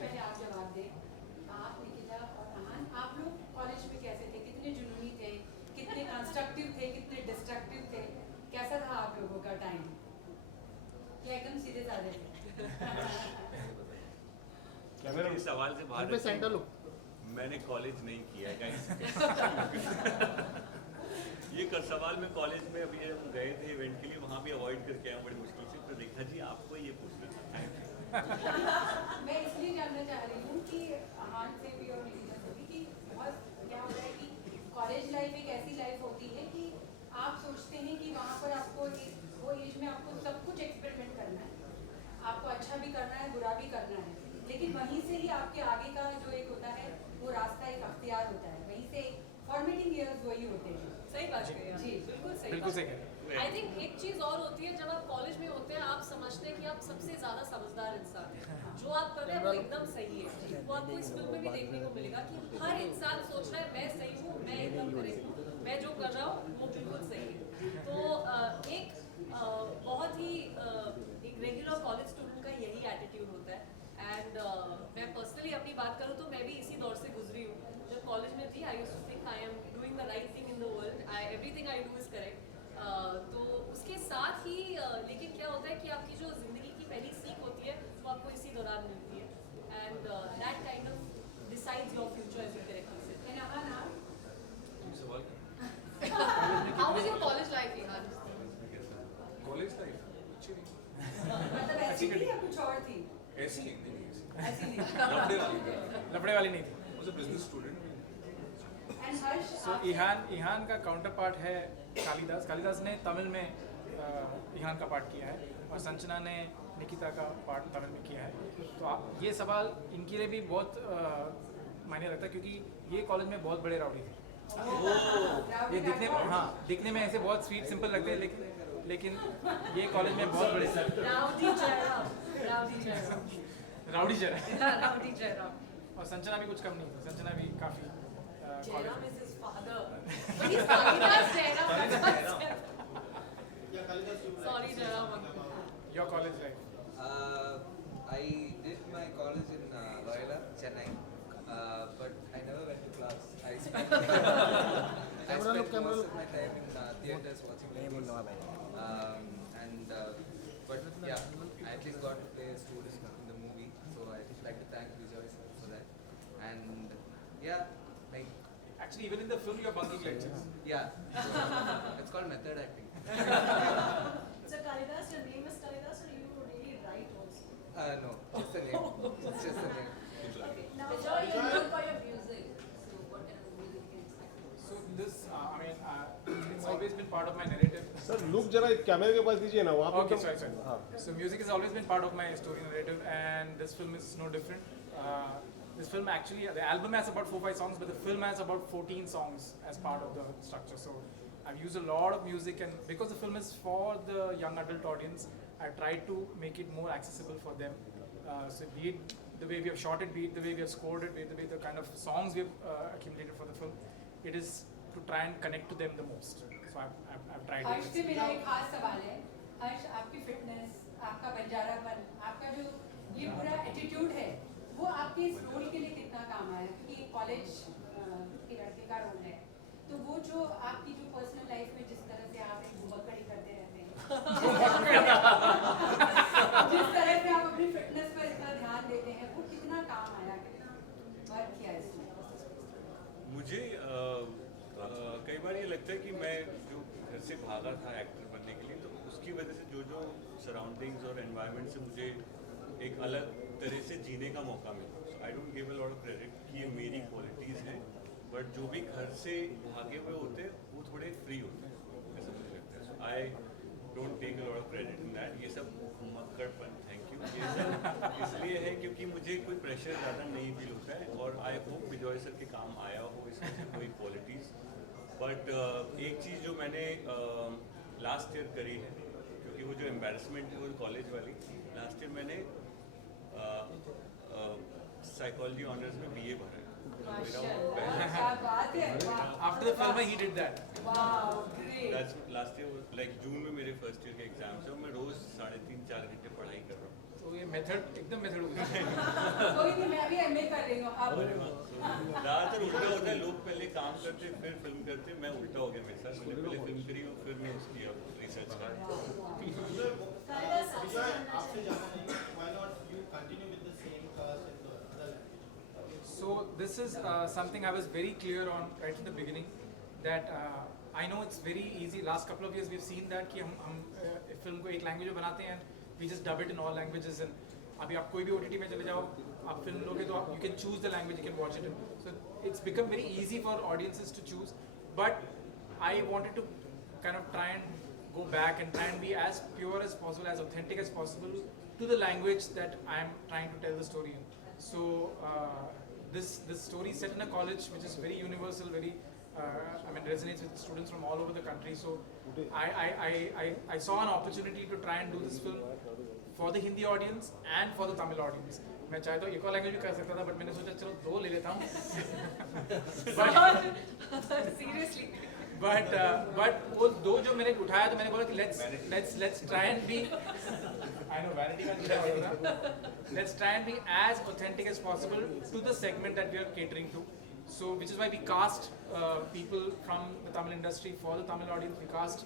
पहले आप जवाब दें। आप निकिता और अमन, आप लोग कॉलेज में कैसे थे? कितने जुनूनी थे? कितने कंस्ट्रक्टिव थे? कितने डिस्ट्रक्टिव थे? कैसा था आप लोगों का टाइम? क्या एकदम सीधे साधे थे? इस सवाल से बाहर मैंने कॉलेज नहीं किया है ये कर सवाल में कॉलेज में अभी हम गए थे इवेंट के लिए, वहाँ भी अवॉइड करके आया बड़ी मुश्किल से। तो देखा जी आपको ये पूछना था। मैं इसलिए जानना चाह रही हूँ कि हान से भी और निकिता से भी कि बहुत क्या होता है कि कॉलेज लाइफ एक ऐसी लाइफ होती है कि आप सोचते हैं कि वहाँ पर आपको वो एज में आपको सब कुछ एक्सपेरिमेंट करना है, आपको अच्छा भी करना है, बुरा भी करना है, लेकिन वहीं से ही आपके आगे का जो एक होता है वो रास्ता एक अख्तियार होता है, वहीं से फॉर्मेटिंग ईयर्स वही होते हैं। सही बात कही जी, बिल्कुल सही। आई थिंक एक चीज़ और होती है, जब आप कॉलेज में होते हैं आप समझते हैं कि आप सबसे ज़्यादा समझदार इंसान हैं, जो आप कर रहे हैं वो एकदम सही है। वो आपको इस फिल्म में भी देखने को मिलेगा कि हर इंसान सोच रहा है मैं सही हूँ, मैं एकदम करेक्ट हूँ, मैं जो कर रहा हूँ वो बिल्कुल सही है। तो एक बहुत ही एक रेगुलर कॉलेज स्टूडेंट का यही एटीट्यूड होता है। एंड मैं पर्सनली अपनी बात करूँ तो मैं भी इसी दौर से गुजरी हूँ। जब कॉलेज में थी I used to think I am doing the right thing in the world, everything I do is correct. तो उसके साथ ही लेकिन क्या होता है कि आपकी जो ज़िंदगी की पहली सीख होती है वो आपको इसी दौरान मिलती है, and that kind of decides your future as you correctly said. है ना ना? How was your college life Ihan? College life अच्छी थी। मतलब ऐसी थी या कुछ और थी? ऐसी नहीं ऐसी नहीं। लफड़े वाली नहीं थी। मुझे बिजनेस स्टूडेंट एंड हर्ष, सो इहान का काउंटर पार्ट है कालिदास ने तमिल में इहान का पार्ट किया है और संजना ने निकिता का पार्ट तमिल में किया है। तो आप ये सवाल इनके लिए भी बहुत मायने रखता है क्योंकि ये कॉलेज में बहुत बड़े राउडी थे। ये दिखने में ऐसे बहुत स्वीट सिंपल लगते हैं, लेकिन ये कॉलेज में बहुत बड़े राउडी जयराम और संजना भी कुछ कम नहीं थी। संजना भी काफी Jairam is his father. But he's Kalidas Jairam. Sorry, Jairam. Your college life? I did my college in Loyola, Chennai, but I never went to class. I spent most of my time in theaters watching movies. But yeah, I at least got to play a student in the movie, so I just like to thank Vijay sir for that. And yeah, like Actually, even in the film, you're bunking lectures. yeah, it's called method acting. So Kalidas, your name is Kalidas, or you really write also? No, just the name. It's just the name. Okay. Now, Vijay, you're known for your music. So, what kind of music can you expect? So this, it's always been part of my narrative. Sir look जरा कैमरे के पास दीजिए ना वहाँ पे। Okay, sorry. हाँ. So music has always been part of my story narrative, and this film is no different. This film actually, the album has about 4-5 songs, but the film has about 14 songs as part of the structure. So I've used a lot of music, and because the film is for the young adult audience, I've tried to make it more accessible for them. So be it the way we have shot it, be it the way we have scored it, be it the way the kind of songs we've accumulated for the film, it is to try and connect to them the most. So I've tried. हर्ष से मेरा एक खास सवाल है। हर्ष, आपकी fitness, आपका बंजारापन, आपका जो ये पूरा एटीट्यूड है, वो आपके इस रोल के लिए कितना काम आया? क्योंकि कॉलेज के लड़के का रोल है, तो वो जो आपकी जो पर्सनल लाइफ में जिस तरह से आप एक घुमक्कड़ी करते रहते हैं, जिस तरह से आप अपनी फिटनेस पर इतना ध्यान देते हैं, वो कितना काम आया, कितना वर्क किया इसमें? मुझे कई बार ये लगता है कि मैं जो घर से भागा था एक्टर बनने के लिए, तो उसकी वजह से जो सराउंडिंग्स और एनवायरनमेंट से मुझे एक अलग तरह से जीने का मौका मिला। So I don't give a lot of credit कि ये मेरी क्वालिटीज़ हैं, बट जो भी घर से भागे हुए होते हैं वो थोड़े फ्री होते हैं, ऐसा मुझे लगता है। So I don't take a lot of credit in that. ये सब मक्कड़पन, थैंक यू, ये सब इसलिए है क्योंकि मुझे कोई प्रेशर ज़्यादा नहीं फील होता है, और आई होप विजय सर के काम आया हो इसमें से कोई क्वालिटीज़। बट एक चीज़ जो मैंने लास्ट ईयर करी है, क्योंकि वो जो एम्बेरसमेंट है वो कॉलेज वाली, लास्ट ईयर मैंने साइकोलॉजी ऑनर्स में बीए भरा है। After the film, he did that. Wow, great. That's last year, like जून में मेरे फर्स्ट ईयर के एग्जाम्स है, और मैं रोज 3.5-4 घंटे पढ़ाई कर रहा हूँ। तो ये मेथड एकदम मेथड हो गया। कोई नहीं, मैं भी एमए कर रही हूँ अब। ज़्यादातर उल्टा होता है, लोग पहले काम करते फिर फिल्म करते, मैं उल्टा हो गया मेरे साथ, मैंने पहले फिल्म करी और फिर मैं उसकी अब रिसर्च कर। आपसे जानना है why not you continue with the same cast in the other language? So this is something I was very clear on right in the beginning, that I know it's very easy. Last couple of years we've seen that कि हम film को एक language में बनाते हैं and we just dub it in all languages, and अभी आप कोई भी OTT में चले जाओ, आप फिल्म लोगे तो आप you can choose the language, you can watch it. So it's become very easy for audiences to choose. But I wanted to kind of try and go back and try and be as pure as possible, as authentic as possible to the language that I am trying to tell the story in. So this story is set in a college which is very universal, very I mean resonates with students from all over the country. So I saw an opportunity to try and do this film for the Hindi audience and for the Tamil audience. मैं चाहे तो एक और language भी कर सकता था, but मैंने सोचा चलो दो ले लेता हूँ। Seriously. But वो दो जो मैंने उठाया तो मैंने बोला कि let's try and be, I know vanity का कीड़ा होगा, let's try and be as authentic as possible to the segment that we are catering to. So which is why we cast people from the Tamil industry for the Tamil audience. We cast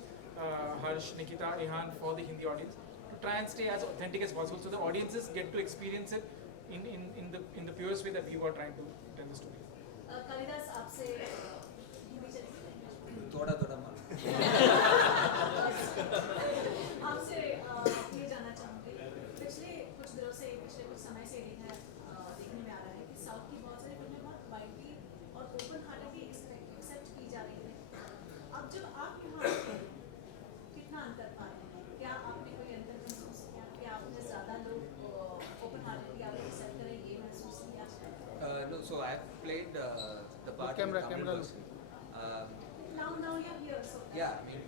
Harsh, Nikita, Ihan for the Hindi audience to try and stay as authentic as possible, so the audiences get to experience it in the purest way that we were trying to tell the story. Kalidas आपसे हिंदी चलेगी, थोड़ा थोड़ा मार आपसे ये जानना चाहूँगी, पिछले कुछ दिनों से, पिछले कुछ समय से देखने में आ रहा है कि साउथ की बहुत सारी फिल्में बहुत वाइडली और ओपन हार्टेडली एक्सेप्ट की जा रही है। अब जब आप यहाँ आते हैं, कितना अंतर पा रहे हैं? क्या आपने कोई अंतर महसूस किया कि आपने ज़्यादा लोग ओपन हार्टेडली आपको एक्सेप्ट करें, ये महसूस किया? No, so I've played the part in Tamil version. Now you're here, so Yeah, I mean,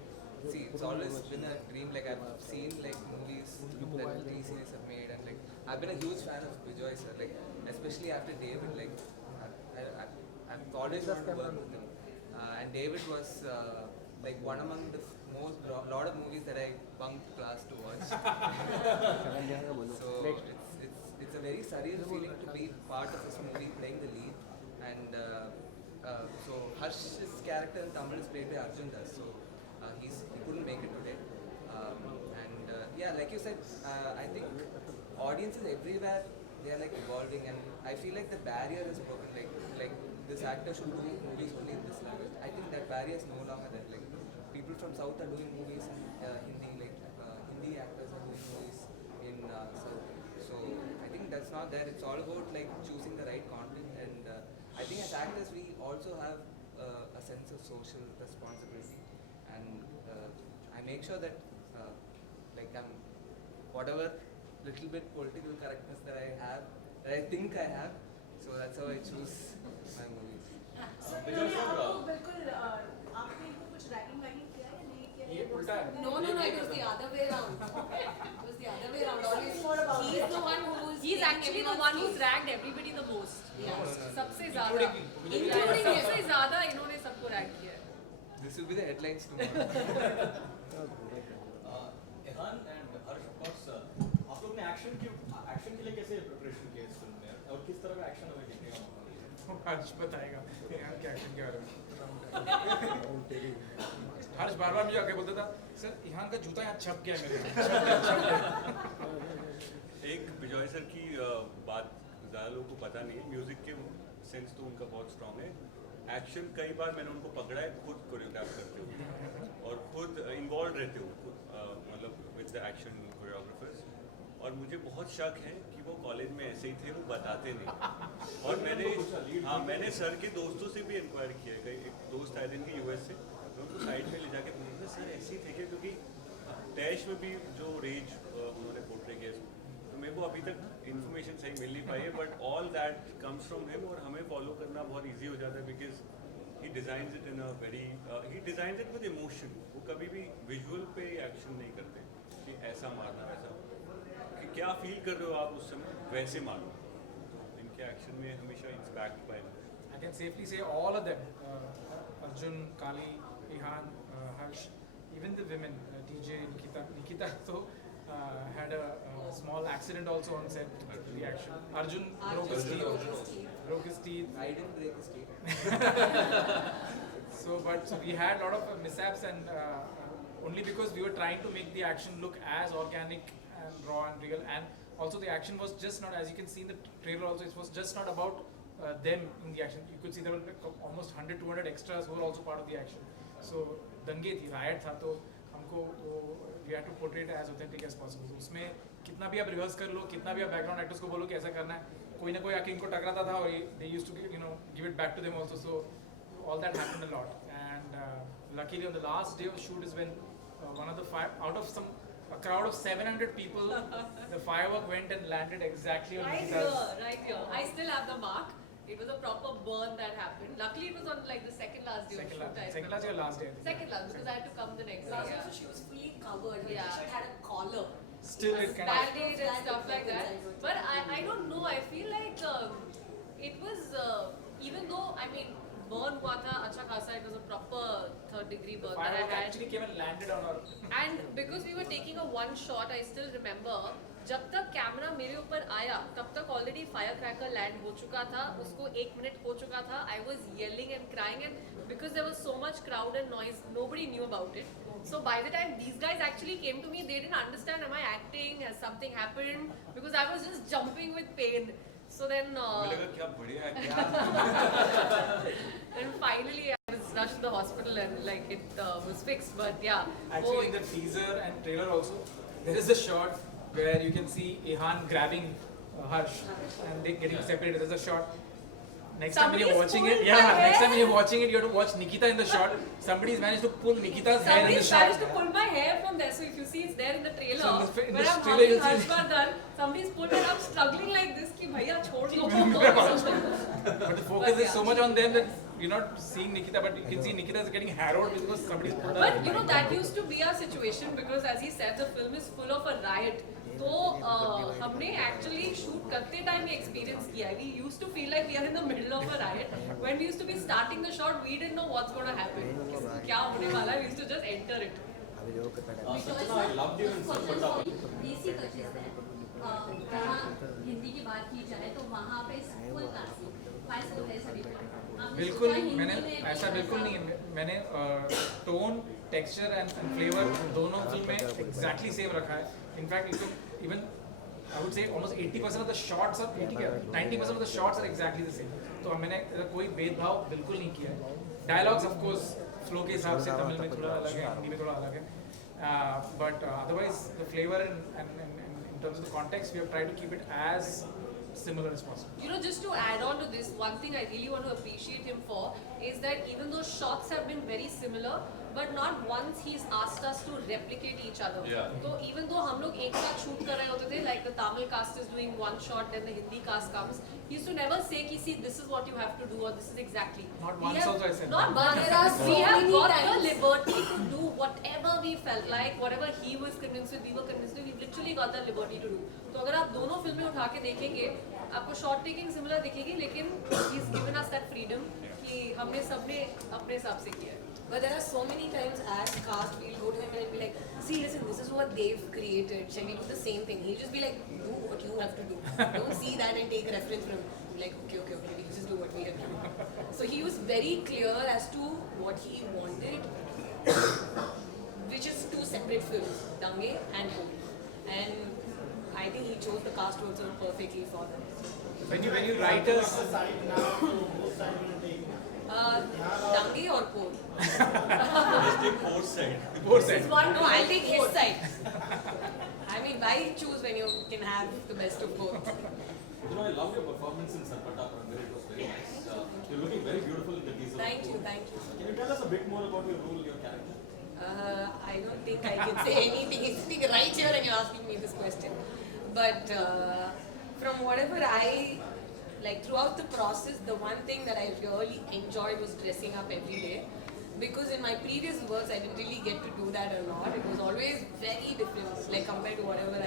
see, it's always been a dream. Like I've seen like movies that TCS have made, and like I've been a huge fan of Vijay sir. Like especially after David, like I've always wanted to work with him. And David was like one among the lot of movies that I bunked class to watch. So it's a very surreal feeling to be part of this movie, playing the lead. And so Harsh's character in Tamil is played by Arjun Das. So he couldn't make it today. Yeah, like you said, I think audiences everywhere, they are like evolving, and I feel like the barrier is broken. Like this actor should do movies only in this language. I think that barrier is no longer there. Like people from South are doing movies in Hindi, like Hindi actors are doing movies in South. So I think that's not there. It's all about like choosing the right content, and I think as actors we also have a sense of social responsibility, and I make sure that like I'm whatever little bit political correctness that I have, that I think I have, so that's how I choose my movies. Sir इन्होंने आपको बिल्कुल आपने इनको कुछ ragging किया है या नहीं किया? ये उल्टा है। No, it was the other way around. It was the other way around. Always, he's the one who's. He's actually the one who's dragged everybody the most. Yes. सबसे ज़्यादा. Including सबसे ज़्यादा इन्होंने सबको drag किया है. This will be the headlines tomorrow. Ihan and Harsh, of course, आप लोग ने एक्शन के लिए कैसे प्रिपरेशन किया इस फिल्म में और किस तरह का एक्शन हमें देखने का मौका मिला? हर्ष बताएगा यहाँ क्या एक्शन क्या हो रहा है। हर्ष बार मुझे आके बोलता था, सर यहाँ का जूता यहाँ छप गया मेरे। एक विजय सर की बात ज़्यादा लोगों को पता नहीं है, म्यूज़िक के सेंस तो उनका बहुत स्ट्रॉन्ग है। एक्शन कई बार मैंने उनको पकड़ा है, खुद कोरियोग्राफ करते हो और खुद इन्वॉल्व रहते हो, मतलब विद द एक्शन कोरियोग्राफर्स। और मुझे बहुत शक है कि वो कॉलेज में ऐसे ही थे, वो बताते नहीं। और मैंने सर के दोस्तों से भी इंक्वायर किया, कई एक दोस्त आए थे इनके US से, मैं उनको साइड में ले जाके पूछा सर ऐसे ही थे क्या, क्योंकि टैश में भी जो रेंज उन्होंने पोर्ट्रे किया, तो मेरे को अभी तक इन्फॉर्मेशन सही मिल नहीं पाई है, but all that comes from him और हमें फॉलो करना बहुत ईजी हो जाता है, because he designs it in a very he designs it with emotion. वो कभी भी विजुअल पे एक्शन नहीं करते कि ऐसा मारना वैसा, कि क्या फील कर रहे हो आप उस समय वैसे मारो। इनके एक्शन में हमेशा inspect by I can safely say all of them, Arjun, Kali, Ihan, Harsh, even the women, TJ, Nikita. So had a small accident also on set. The action. Arjun broke his teeth. Broke his teeth. I didn't break his teeth. So we had a lot of mishaps, and only because we were trying to make the action look as organic and raw and real, and also the action was just not, as you can see in the trailer also, it was just not about them in the action. You could see there were like almost 100-200 extras who were also part of the action. So दंगे थी, riot था, तो हमको we had to portray it as authentic as possible. So उसमें कितना भी आप rehearse कर लो, कितना भी आप बैकग्राउंड एक्टर्स को बोलो कि ऐसा करना है, कोई ना कोई आके इनको टकराता था और they used to give it back to them also. So all that happened a lot, and luckily on the last day of shoot is when one of the out of a crowd of 700 people, the firework went and landed exactly on Nikita's. Right here. I still have the mark. It was a proper burn that happened. Luckily, it was on like the second last day of shoot. Second last or last day? Second last, because I had to come the next day. Last Yeah. also she was fully covered. Her Yeah. t-shirt had a collar. Still it kind of. Band-aid and stuff like that. But I don't know. I feel like it was even though burn hua tha acha khasa. It was a proper third-degree burn that I Firework had. actually came and landed on our. And because we were taking a one shot, I still remember जब तक camera मेरे ऊपर आया तब तक already fire cracker land हो चुका था, उसको 1 मिनट हो चुका था. I was yelling and crying, and because there was so much crowd and noise, nobody knew about it. So by the time these guys actually came to me, they didn't understand, am I acting, has something happened, because I was just jumping with pain. So then मुझे लगा क्या बढ़िया acting. then finally I was rushed to the hospital and like it was fixed. But yeah, Actually, in the teaser and trailer also, there is a shot where you can see Ihan grabbing Harsh and they getting separated. There's a shot. Next time when you're Somebody's watching it, pulling yeah, my next time when hair. you're watching it, you have to watch Nikita in the shot. Somebody's managed to pull Nikita's hair in the somebody's shot. managed to pull my hair from there. So if you see, it's there in the trailer. So in the when I'm trailer hugging you'll see- Harshvardhan, somebody's pulled and I'm struggling like this. Ki bhaiya chhod do. But the focus is so much on them that you're not seeing Nikita, but you can see Nikita is getting harrowed because somebody's pulled her. But you know that used to be our situation, because as he said, the film is full of a riot. तो हमने actually shoot करते time ये experience किया है. We used to feel like we are in the middle of a riot. When we used to be starting the shot, we didn't know what's gonna happen, क्या होने वाला है. We used to just enter it. Sachana, I loved you in Sarpata. Desi touches हैं. जहाँ हिंदी की बात की जाए तो वहाँ पे फुल क्लासिक 5 है सभी को. बिल्कुल मैंने ऐसा बिल्कुल नहीं है. मैंने टोन, टेक्सचर एंड फ्लेवर दोनों फिल्म में एग्जैक्टली सेम रखा है. In fact even I would say almost 80% of the shots are 90% of the shots are exactly the same. तो मैंने कोई भेदभाव बिल्कुल नहीं किया है. डायलॉग्स ऑफ कोर्स फ्लो के हिसाब से तमिल में थोड़ा अलग है, हिंदी में थोड़ा अलग है, but otherwise the flavour and in terms of the context, we have tried to keep it as similar as possible. You know, just to add on to this, one thing I really want to appreciate him for is that even though shots have been very similar, but not once he's asked us to replicate each other. Yeah. So even though हम लोग एक साथ shoot कर रहे होते थे, like the Tamil cast is doing one shot, then the Hindi cast comes, he used to never say कि see this is what you have to do or this is exactly. Not We once have- also I said Not that. once. There are so We have many got the times. liberty to do whatever we felt like, whatever he was convinced with, we were convinced with. We literally got the liberty to do. तो अगर आप दोनों फिल्में उठा के देखेंगे, आपको shot taking similar दिखेगी, लेकिन he's given us that freedom कि हमने सबने अपने हिसाब से किया है. But there are so many times as cast we'll go to him and be like, see, listen, this is what they've created. Shall we do the same thing? He'll just be like, do what you have to do. Don't see that and take reference from. Be like, okay, we'll just do what we have to do. So he was very clear as to what he wanted, which is 2 separate films, Dange and Home. And I think he chose the cast also perfectly for them. When you writers, Dange or Pol? Just take both sides. both This sides. one, No, I'll take his side. I mean, why choose when you can have the best of both? You know, I love your performance in Sarpata. It was very nice. You're looking very beautiful in the teaser. Thank you. Can you tell us a bit more about your role, your character? I don't think I can say anything. He's sitting right here and you're asking me this question. But from whatever I, like throughout the process, the one thing that I really enjoyed was dressing up every day. Because in my previous works, I didn't really get to do that a lot. It was always very different, like compared to whatever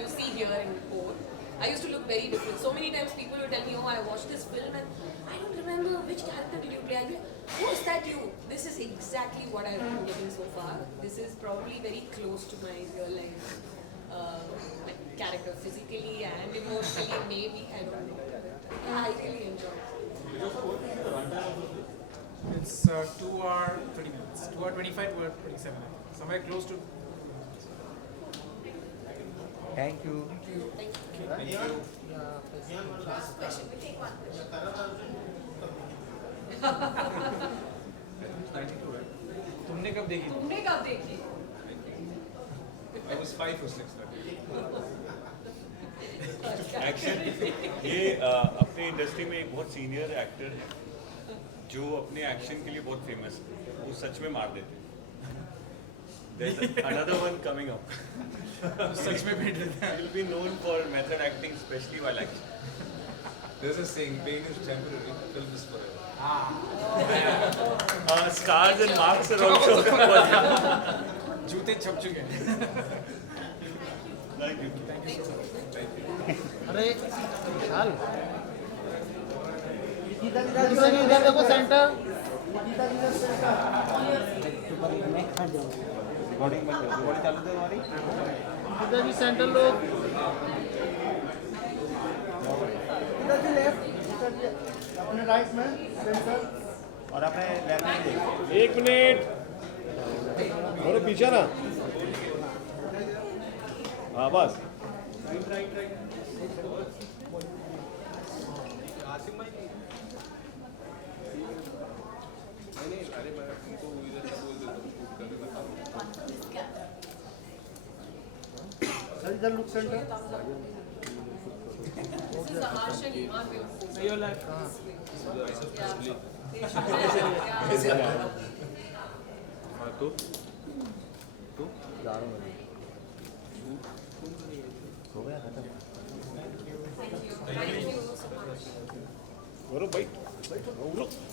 you see here in Port. I used to look very different. So many times people will tell me, oh, I watched this film and I don't remember which character did you play. I'll be like, oh, is that you? This is exactly what I've been getting so far. This is probably very close to my real life character, physically and emotionally, maybe. I don't know. Yeah, I really enjoy it. It's 2 hour 30 minutes. 2 hour 25, 2 hour 27. Somewhere close to. Thank you. Last question. We take one question. 92, right? तुमने कब देखी? तुमने कब देखी? I was 5 or 6 that day. Action ये अपने industry में एक बहुत सीनियर एक्टर है जो अपने एक्शन के लिए बहुत फेमस है, वो सच में मार देते हैं. There's another one coming up. सच में भेज देते हैं. He'll be known for method acting, especially while acting. There's a saying, pain is temporary, film is forever. Stars and marks are also. जूते छप चुके हैं. Thank you. अरे विशाल इधर देखो सेंटर रिकॉर्डिंग चालू थे हमारी इधर भी सेंटर लोग इधर भी लेफ्ट अपने राइट में सेंटर और अपने लेफ्ट में 1 मिनट और पीछे ना हाँ बस अरे मैं उनको इधर बोल देता हूँ शूट करने का काम. इधर look centre This is a harsh and Iman way of posing. Your life. Yeah. हाँ तो हो गया खत्म. Thank you so much. गौरव भाई